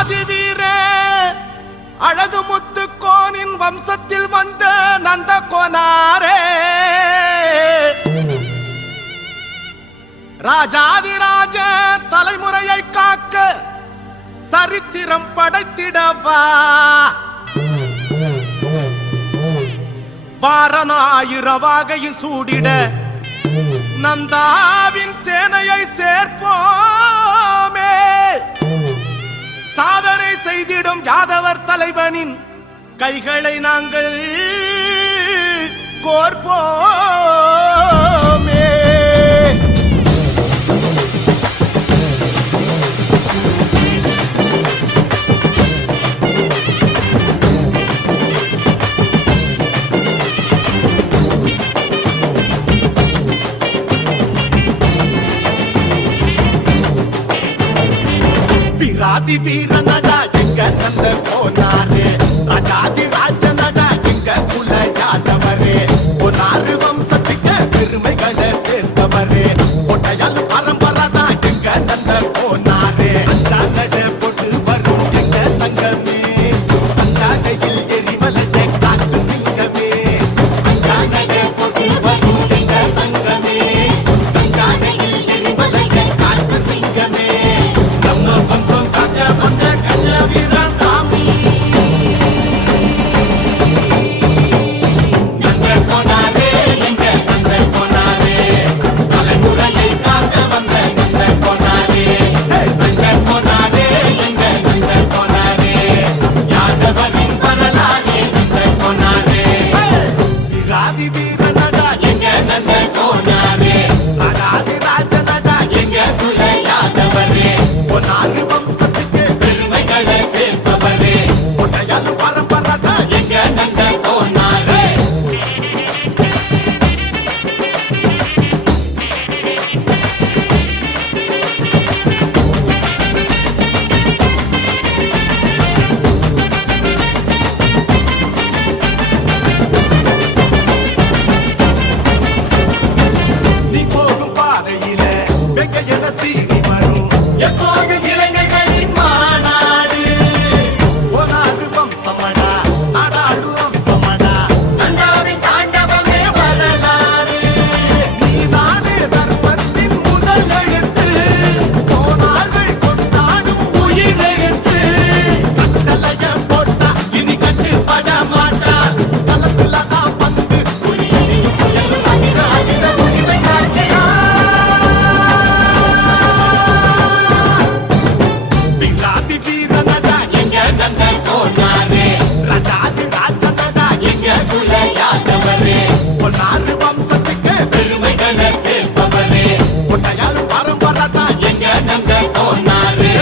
ஆதி வீர அழகு முத்துக்கோனின் வம்சத்தில் வந்த நந்த கோனாரே ராஜாதிராஜ தலைமுறையை காக்க சரித்திரம் படைத்திடவா வாரணாயிரவாகையும் சூடிட நந்தாவின் சேனையை சேர்ப்போமே சாதனை செய்திடும் யாதவர் தலைவனின் கைகளை நாங்கள் கோர்ப்போமே. வீராதி வீரனடா எங்க நந்த கோனாரே ராஜாதி ராஜனடா எங்க குல யாதவரே ஒரு வம்சத்துக்கு பெருமைகளை சேர்த்தவரே ஒட்டையால் பரம்பரதா எங்க நந்த கோனாரே அஞ்சானட போட்டு வரும் எங்க தங்கமே அஞ்சானையில் எரிமலையை காட்டு சிங்கமே அஞ்சானட போட்டு வரும் எங்க தங்கமே அஞ்சானையில் எரிமலையை காட்டு சிங்கமே நம்ம வம்சம் காக்க வந்த கள்ள வீரசாமி நந்த கோனாரே எங்க நந்த கோனாரே தலைமுறையை காக்க வந்த நந்த கோனாரே நந்த கோனாரே எங்க நந்த கோனாரே யாதவரின் வரலாறே நந்த கோனாரே வீராதி வீரனடா எங்க நந்த கோனாரே ராஜாதி ராஜனடா எங்க குல யாதவரே ஒன்னாறு வம்சத்துக்கு பெருமைகளை சேர்ப்பவரே ஒட்டையால் பரம்பரதா எங்க நந்த கோனாரே. நீ போகும் பாதையில வெங்கையன சீறி வரும் எப்போது இளைஞர்களின் மாநாடு ஒனாறு வம்சமடா நாடாடு வம்சமடா நந்தாவின் தாண்டவமே வரலாறு நீதானே தர்மத்தின் முதல் எழுத்து கோனார்கள் கொண்டாடும் உயிரெழுத்து கட்டளைய போட்டா இனி கட்டுப்பட மாட்டா களத்துலதான் வந்து உயிரியும் புயலும் அதிர அதிர உரிமை காட்டியா வீராதி வீரனடா எங்க நந்த கோனாரே ராஜாதி ராஜனடா எங்க குல யாதவரே ஒன்னாறு வம்சத்துக்கு பெருமைகளை சேர்ப்பவரே ஒட்டையால் பரம்பரதா எங்க நந்த கோனாரே.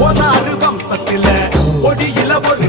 ஒன்னாறு வம்சத்தில கொடியில ஒரு